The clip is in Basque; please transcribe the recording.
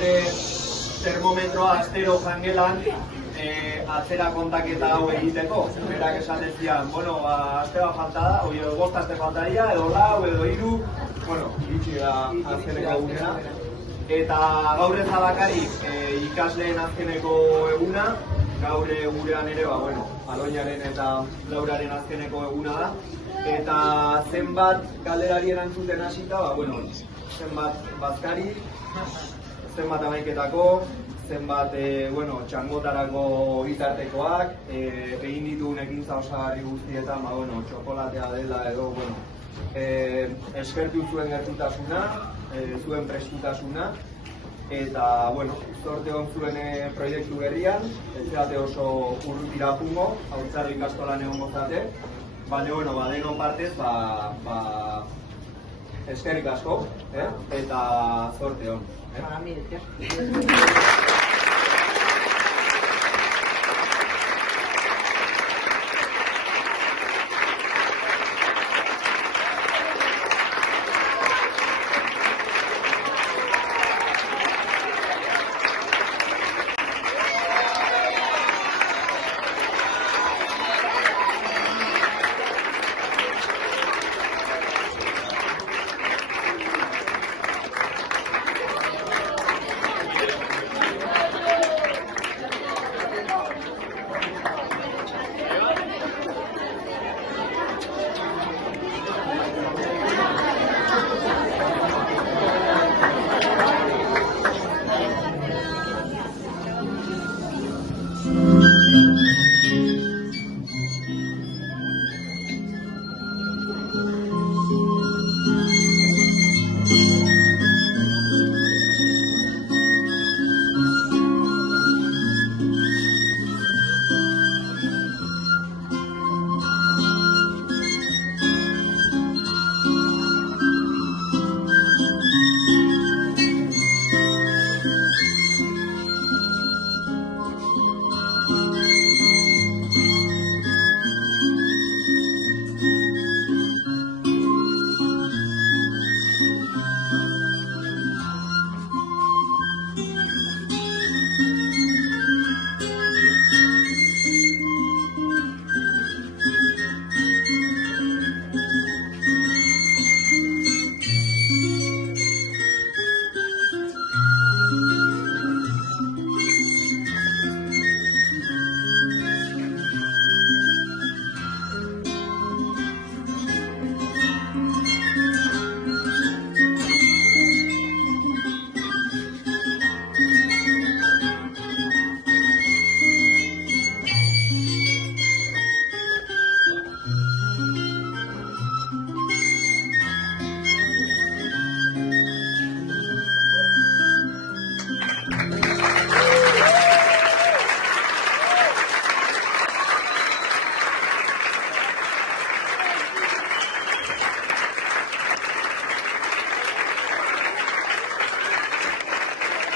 bere termometroa astero jangelan atzera kontaketa hau egiteko. Berak esaten zian, bueno, aste bat falta da, edo 5 aste faltaria, edo 4, edo 3, bueno, iritsi da azkeneko egunera. Eta gaur ez da bakarrik ikasleen azkeneko eguna, gaur gurean ere, bueno, Aloñaren eta Lauraren azkeneko eguna da. Eta zenbat galderari erantzuten hasita, bueno, zenbat bazkari, zenbat amaiketako, zenbat, bueno, txangotarako bitartekoak, egin ditugun ekintza osagarri guztietan, bueno, txokolatea dela edo, bueno, eskertu zuen gertutasuna, zuen prestutasuna, eta, bueno, zorte hon zuen proiektu berrian, ez zate oso urrutira jungo, Haurtzaro ikastolan egon gozate, baina, bueno, denon partez, eskerrik asko, eta zorte hon.